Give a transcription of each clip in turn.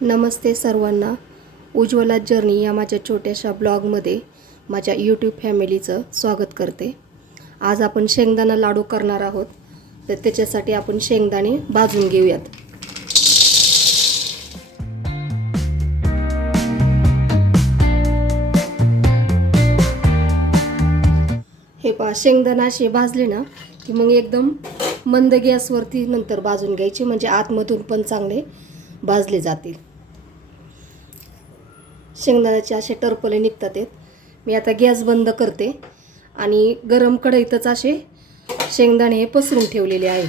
नमस्ते सर्वांना. उज्ज्वला जर्नी या माझ्या छोट्याशा ब्लॉगमध्ये माझ्या यूट्यूब फॅमिलीचं स्वागत करते. आज आपण शेंगदाणा लाडू करणार आहोत तर त्याच्यासाठी आपण शेंगदाणे भाजून घेऊयात. हे पहा शेंगदाणा असे भाजले ना की मग एकदम मंद गॅसवरती नंतर भाजून घ्यायचे म्हणजे आतमधून पण चांगले भाजले जातील. शेंगदाण्याचे असे टरपले निघतात आहेत. मी आता गॅस बंद करते आणि गरम कढईतच असे शेंगदाणे हे पसरून ठेवलेले आहेत.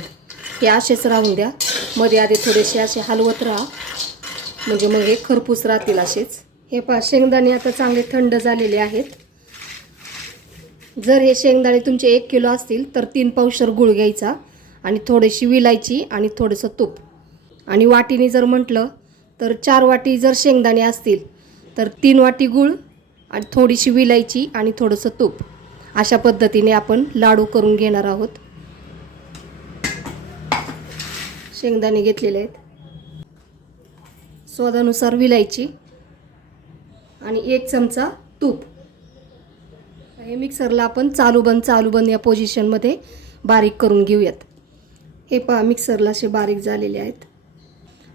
हे असेच राहून द्या. मध्ये आधी थोडेसे असे हलवत राहा. म्हणजे मग हे खरपूस राहतील असेच. हे पहा शेंगदाणे आता चांगले थंड झालेले आहेत. जर हे शेंगदाणे तुमचे एक किलो असतील तर तीन पावशर गूळ घ्यायचा आणि थोडीशी विलायची आणि थोडंसं तूप. आणि वाटीने जर म्हटलं तर चार वाटी जर शेंगदाणे असतील तर तीन वाटी गूळ आणि थोडीशी विलायची आणि थोडंसं तूप. अशा पद्धतीने आपण लाडू करून घेणार आहोत. शेंगदाणे घेतलेले आहेत. स्वादानुसार विलायची आणि एक चमचा तूप. हे मिक्सरला आपण चालू बंद चालू बंद या पोझिशनमध्ये बारीक करून घेऊयात. हे पहा मिक्सरला असे बारीक झालेले आहेत.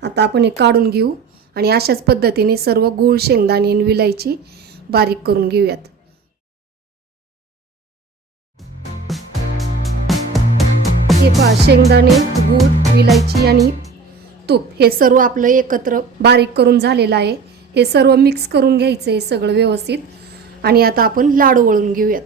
आता आपण हे काढून घेऊ. आणि अशाच पद्धतीने सर्व गूळ शेंगदाणे आणि विलायची बारीक करून घेऊयात. हे पहा शेंगदाणे गूळ विलायची आणि तूप हे सर्व आपलं एकत्र बारीक करून झालेलं आहे. हे सर्व मिक्स करून घ्यायचं आहे सगळं व्यवस्थित. आणि आता आपण लाडू वळून घेऊयात.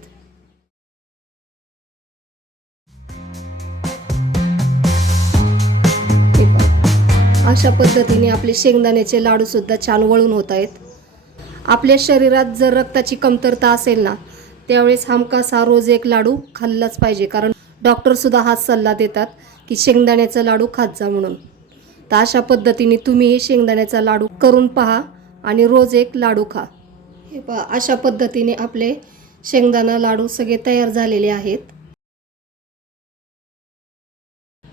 अशा पद्धतीने आपले शेंगदाण्याचे लाडूसुद्धा छान वळून होत आहेत. आपल्या शरीरात जर रक्ताची कमतरता असेल ना त्यावेळेस हमखास हा रोज एक लाडू खाल्लाच पाहिजे. कारण डॉक्टरसुद्धा हाच सल्ला देतात की शेंगदाण्याचा लाडू खात जा म्हणून. तर अशा पद्धतीने तुम्ही हे शेंगदाण्याचा लाडू करून पहा आणि रोज एक लाडू खा. हे पहा अशा पद्धतीने आपले शेंगदाणा लाडू सगळे तयार झालेले आहेत.